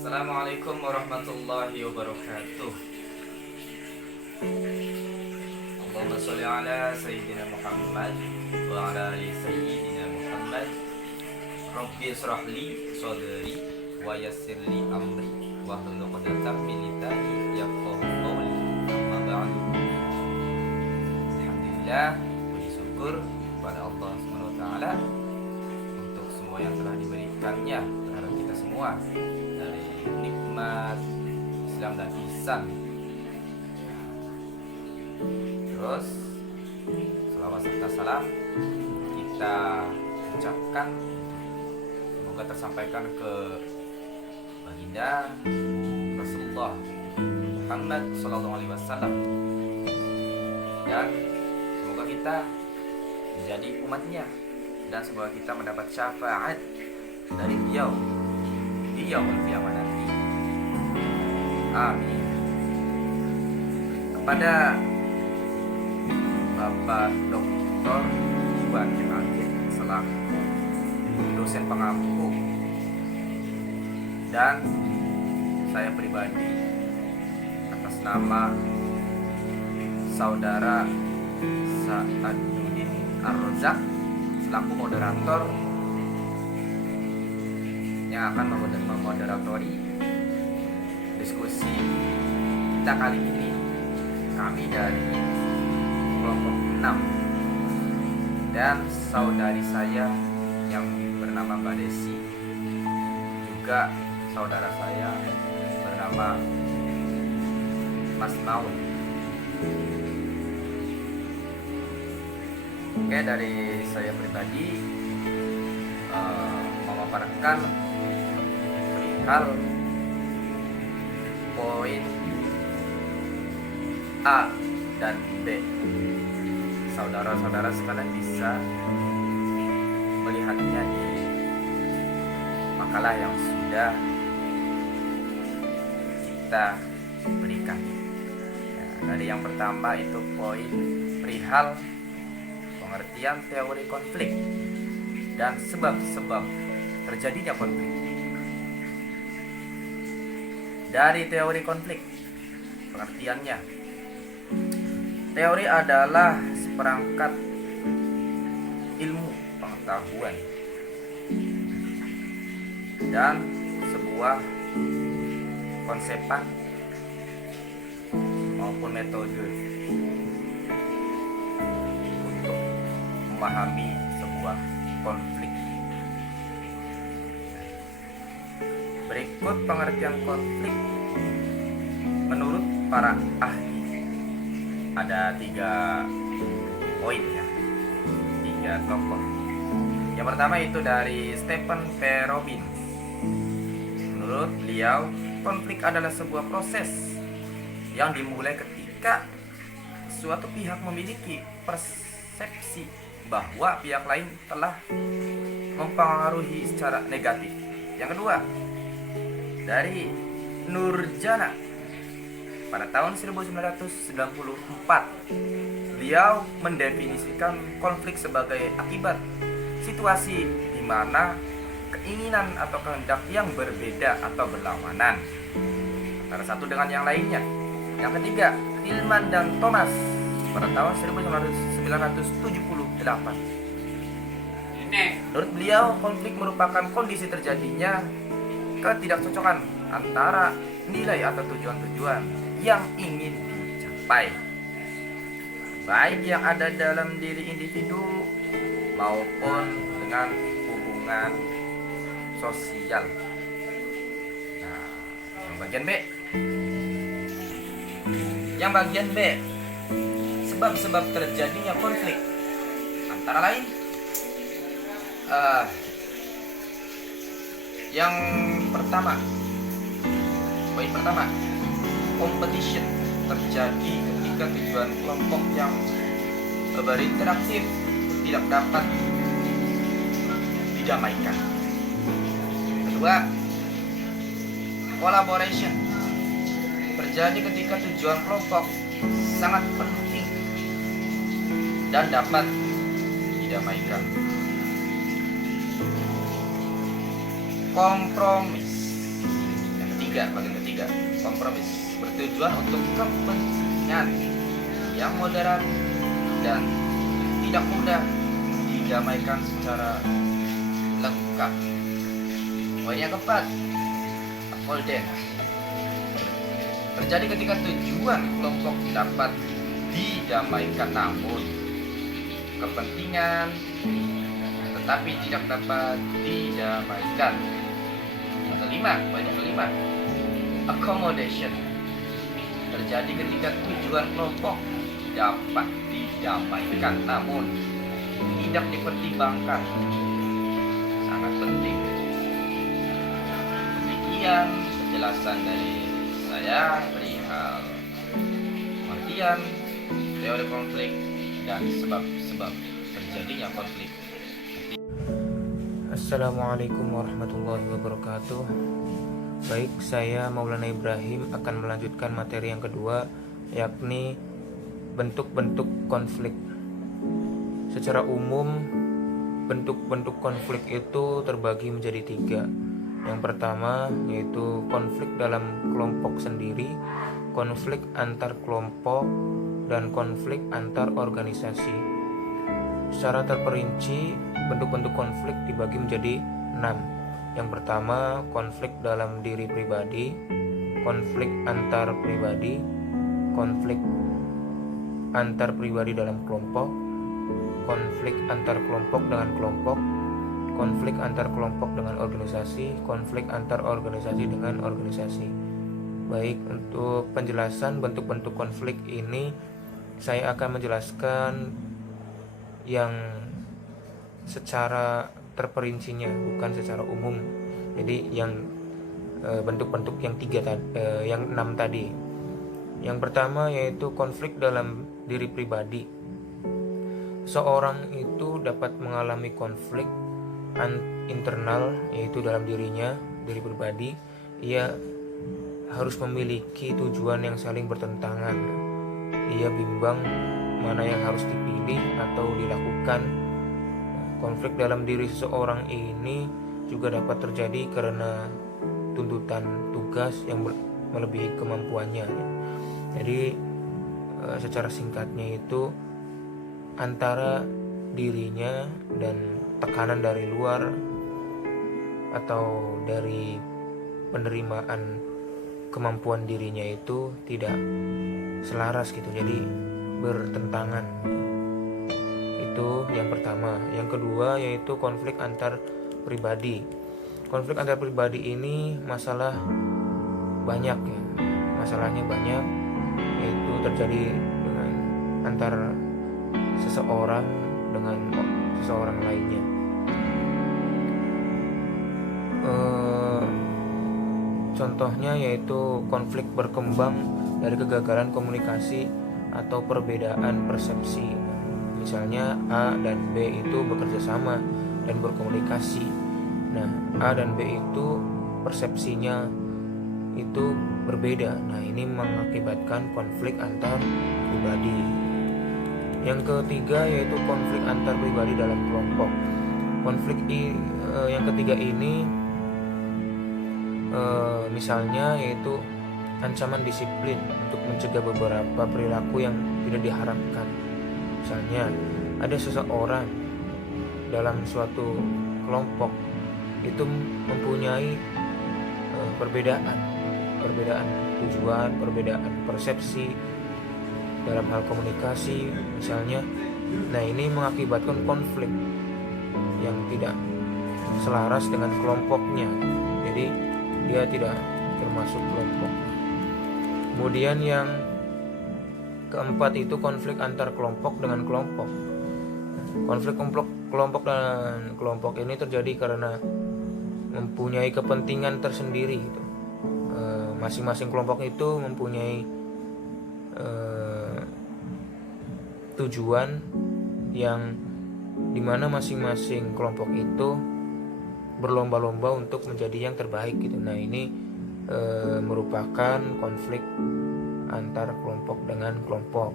Assalamualaikum warahmatullahi wabarakatuh. Allahumma sholli ala sayyidina Muhammad wa ala ali sayyidina Muhammad. Rabbi israh li sadri wa yassir li amri wahlul 'uqdatam min lisani yafqahu qawli. Amma ba'du. Alhamdulillah, puji syukur kepada Allah Subhanahu wa taala untuk semua yang telah diberikannya terhadap kita semua dari nikmat Islam dan ihsan. Terus selawat serta salam kita ucapkan, semoga tersampaikan ke baginda Rasulullah Muhammad Sallallahu Alaihi Wasallam, dan semoga kita menjadi umatnya, dan semoga kita mendapat syafaat dari beliau di yaumul qiyamah nanti. Amin. Kepada Bapak Dr. Iwan Agit selaku dosen pengampu, dan saya pribadi atas nama Saudara Sa'aduddin Ar-Razak selaku moderator yang akan memoderatori diskusi kita kali ini. Kami dari kelompok 6 dan saudari saya yang bernama Mbak Desi, juga saudara saya bernama Mas Maun. Oke, dari saya pribadi memaparkan perihal poin A dan B. Saudara-saudara sekalian bisa melihatnya di makalah yang sudah kita berikan. Dari yang pertama itu poin perihal pengertian teori konflik dan sebab-sebab terjadinya konflik. Dari teori konflik, pengertiannya, teori adalah seperangkat ilmu pengetahuan dan sebuah konsepan maupun metode untuk memahami sebuah konflik. Berikut pengertian konflik menurut para ahli. Ada 3 poin ya, 3 tokoh. Yang pertama itu dari Stephen P. Robbins. Menurut beliau, konflik adalah sebuah proses yang dimulai ketika suatu pihak memiliki persepsi bahwa pihak lain telah mempengaruhi secara negatif. Yang kedua, dari Nurjana pada tahun 1994, beliau mendefinisikan konflik sebagai akibat situasi di mana keinginan atau kehendak yang berbeda atau berlawanan antara satu dengan yang lainnya. Yang ketiga, Hillman dan Thomas pada tahun 1978. Menurut beliau, konflik merupakan kondisi terjadinya ketidakcocokan antara nilai atau tujuan-tujuan yang ingin dicapai, baik yang ada dalam diri individu maupun dengan hubungan sosial. Nah, yang bagian B. Yang bagian B, sebab-sebab terjadinya konflik antara lain yang pertama, poin pertama, competition terjadi ketika tujuan kelompok yang berinteraktif tidak dapat didamaikan. Kedua, collaboration terjadi ketika tujuan kelompok sangat penting dan dapat didamaikan. Kompromis. Yang bagian ketiga, kompromis bertujuan untuk kepentingan yang moderat dan tidak mudah didamaikan secara lengkap. Poin yang keempat, avoidance terjadi ketika tujuan kelompok dapat didamaikan namun kepentingan tetapi tidak dapat didamaikan. Poin yang kelima, accommodation terjadi ketika tujuan kelompok dapat didamaikan namun tidak dipertimbangkan. Sangat penting. Demikian penjelasan dari saya perihal pengertian teori konflik dan sebab-sebab terjadinya konflik. Assalamualaikum warahmatullahi wabarakatuh. Baik, saya Maulana Ibrahim akan melanjutkan materi yang kedua, yakni bentuk-bentuk konflik. Secara umum, bentuk-bentuk konflik itu terbagi menjadi 3. Yang pertama yaitu konflik dalam kelompok sendiri, konflik antar kelompok, dan konflik antar organisasi. Secara terperinci, bentuk-bentuk konflik dibagi menjadi 6. Yang pertama, konflik dalam diri pribadi, konflik antar pribadi, konflik antar pribadi dalam kelompok, konflik antar kelompok dengan kelompok, konflik antar kelompok dengan organisasi, konflik antar organisasi dengan organisasi. Baik, untuk penjelasan bentuk-bentuk konflik ini saya akan menjelaskan yang secara terperincinya, bukan secara umum. Jadi yang bentuk-bentuk yang 6 tadi. Yang pertama yaitu konflik dalam diri pribadi. Seorang itu dapat mengalami konflik internal, yaitu dalam dirinya, diri pribadi. Ia harus memiliki tujuan yang saling bertentangan. Ia bimbang mana yang harus dipilih atau dilakukan. Konflik dalam diri seseorang ini juga dapat terjadi karena tuntutan tugas yang melebihi kemampuannya. Jadi secara singkatnya itu antara dirinya dan tekanan dari luar atau dari penerimaan kemampuan dirinya itu tidak selaras gitu, jadi bertentangan. Itu yang pertama. Yang kedua yaitu konflik antar pribadi. Konflik antar pribadi ini masalahnya banyak, yaitu terjadi dengan antara seseorang dengan seseorang lainnya. Contohnya yaitu konflik berkembang dari kegagalan komunikasi atau perbedaan persepsi. Misalnya A dan B itu bekerja sama dan berkomunikasi. Nah, A dan B itu persepsinya itu berbeda. Nah, ini mengakibatkan konflik antar pribadi. Yang ketiga yaitu konflik antar pribadi dalam kelompok. Konflik yang ketiga ini misalnya yaitu ancaman disiplin untuk mencegah beberapa perilaku yang tidak diharapkan. Misalnya ada seseorang dalam suatu kelompok itu mempunyai perbedaan tujuan, perbedaan persepsi dalam hal komunikasi misalnya. Nah, ini mengakibatkan konflik yang tidak selaras dengan kelompoknya. Jadi dia tidak termasuk kelompok. Kemudian yang keempat itu konflik antar kelompok dengan kelompok. Konflik kelompok dan kelompok ini terjadi karena mempunyai kepentingan tersendiri gitu. Masing-masing kelompok itu mempunyai tujuan yang dimana masing-masing kelompok itu berlomba-lomba untuk menjadi yang terbaik gitu. Nah, ini merupakan konflik antar kelompok dengan kelompok.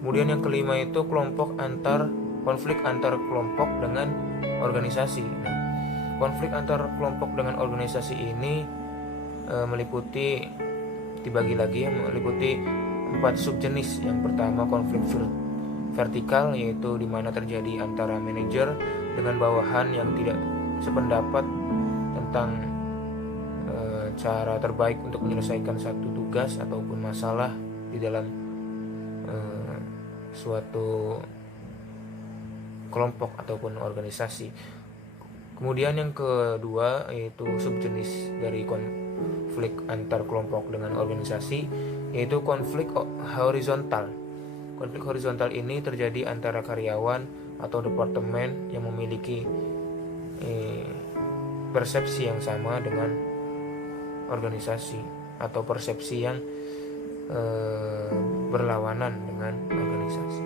Kemudian yang kelima itu konflik antar kelompok dengan organisasi. Nah, konflik antar kelompok dengan organisasi ini dibagi lagi meliputi 4 subjenis. Yang pertama konflik vertikal, yaitu di mana terjadi antara manajer dengan bawahan yang tidak sependapat tentang cara terbaik untuk menyelesaikan satu tugas ataupun masalah di dalam suatu kelompok ataupun organisasi. Kemudian yang kedua yaitu subjenis dari konflik antar kelompok dengan organisasi, yaitu konflik horizontal. Konflik horizontal ini terjadi antara karyawan atau departemen yang memiliki persepsi yang sama dengan organisasi atau persepsi yang berlawanan dengan organisasi.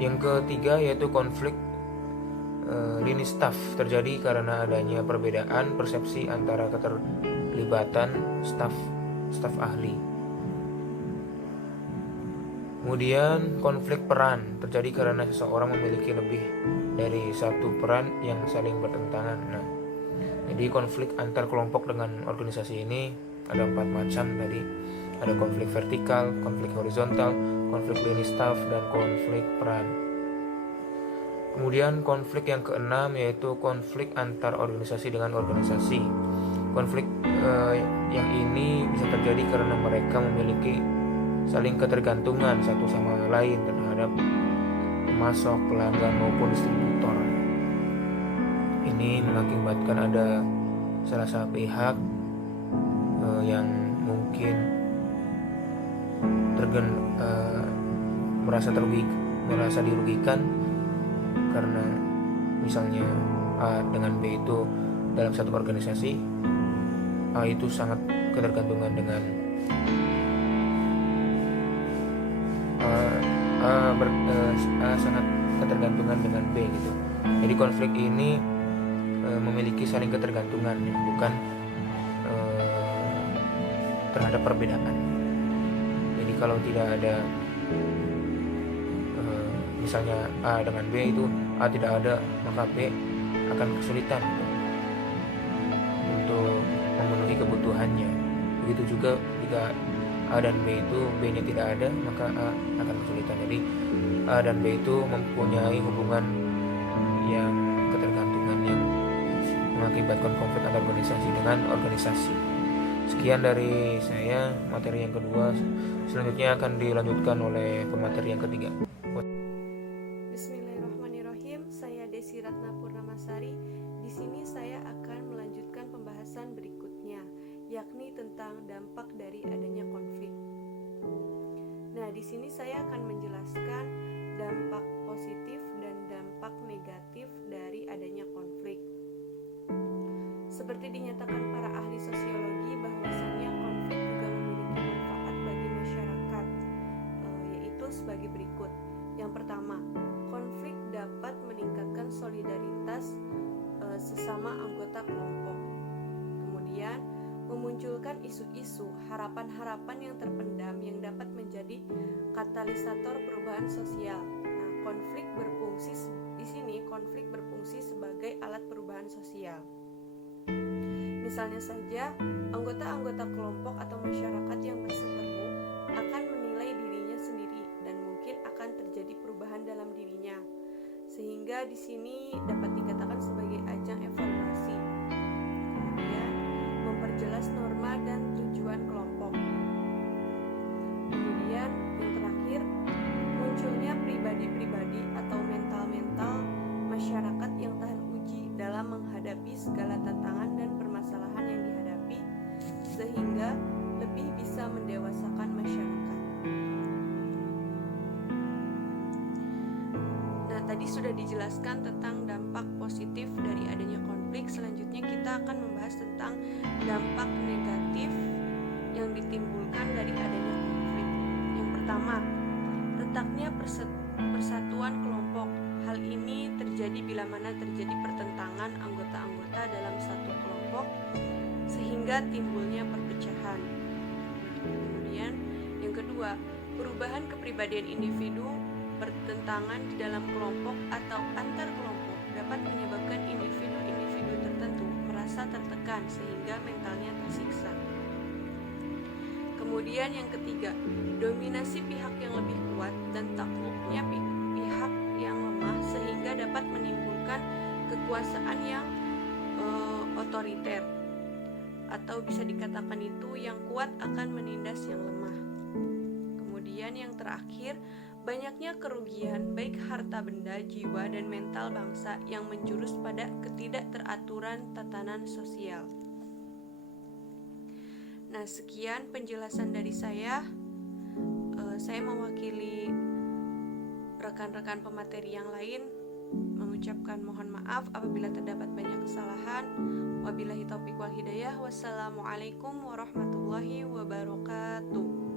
Yang ketiga yaitu konflik lini staf, terjadi karena adanya perbedaan persepsi antara keterlibatan staf ahli. Kemudian konflik peran, terjadi karena seseorang memiliki lebih dari satu peran yang saling bertentangan. Nah, jadi konflik antar kelompok dengan organisasi ini ada 4 macam tadi. Ada konflik vertikal, konflik horizontal, konflik lini staf, dan konflik peran. Kemudian konflik yang keenam yaitu konflik antar organisasi dengan organisasi. Konflik yang ini bisa terjadi karena mereka memiliki saling ketergantungan satu sama lain terhadap pemasok, pelanggan maupun distributor. Ini mengakibatkan ada salah satu pihak yang mungkin merasa dirugikan karena misalnya A dengan B itu dalam satu organisasi, A itu sangat ketergantungan dengan sangat ketergantungan dengan B gitu. Jadi konflik ini memiliki saling ketergantungan, bukan terhadap perbedaan. Jadi kalau tidak ada misalnya A dengan B itu A tidak ada, maka B akan kesulitan untuk memenuhi kebutuhannya. Begitu juga jika A dan B itu B-nya tidak ada, maka A akan kesulitan. Jadi A dan B itu mempunyai hubungan yang ketergantungan yang mengakibatkan konflik antar organisasi dengan organisasi. Sekian dari saya materi yang kedua. Selanjutnya akan dilanjutkan oleh pemateri yang ketiga. Bismillahirrahmanirrahim. Saya Desi Ratna Purnamasari. Di sini saya akan melanjutkan pembahasan berikutnya, yakni tentang dampak dari adanya konflik. Nah, di sini saya akan menjelaskan dampak positif dan dampak negatif dari adanya konflik. Seperti dinyatakan para ahli sosiologi bahwasannya konflik juga memiliki manfaat bagi masyarakat, yaitu sebagai berikut. Yang pertama, konflik dapat meningkatkan solidaritas sesama anggota kelompok. Kemudian, memunculkan isu-isu, harapan-harapan yang terpendam yang dapat menjadi katalisator perubahan sosial. Nah, konflik berfungsi sebagai alat perubahan sosial. Misalnya saja, anggota-anggota kelompok atau masyarakat yang berseteru akan menilai dirinya sendiri dan mungkin akan terjadi perubahan dalam dirinya. Sehingga di sini dapat dikatakan sebagai ajang evaluasi. Kemudian, memperjelas norma dan tujuan kelompok. Kemudian, yang terakhir, munculnya pribadi-pribadi atau mental-mental masyarakat yang tahan uji dalam menghadapi segala tantangan dan permasalahan yang dihadapi, sehingga lebih bisa mendewasakan masyarakat. Nah, tadi sudah dijelaskan tentang dampak positif dari adanya konflik. Selanjutnya kita akan membahas tentang dampak negatif yang ditimbulkan dari adanya konflik. Yang pertama, retaknya persatuan kelompok. Hal ini terjadi bila mana terjadi pertentangan anggota-anggota dalam satu kelompok sehingga timbulnya perpecahan. Kemudian yang kedua, perubahan kepribadian individu, pertentangan di dalam kelompok atau antar kelompok. dapat menyebabkan individu-individu tertentu merasa tertekan sehingga mentalnya tersiksa. Kemudian yang ketiga, dominasi pihak yang lebih kuat dan takluknya pihak yang lemah sehingga dapat menimbulkan kekuasaan yang otoriter, atau bisa dikatakan itu yang kuat akan menindas yang lemah. Kemudian yang terakhir, banyaknya kerugian baik harta benda, jiwa, dan mental bangsa yang menjurus pada ketidakteraturan tatanan sosial. Nah, sekian penjelasan dari saya. Saya mewakili rekan-rekan pemateri yang lain mengucapkan mohon maaf apabila terdapat banyak kesalahan. Wabillahi taufiq wal hidayah. Wassalamualaikum warahmatullahi wabarakatuh.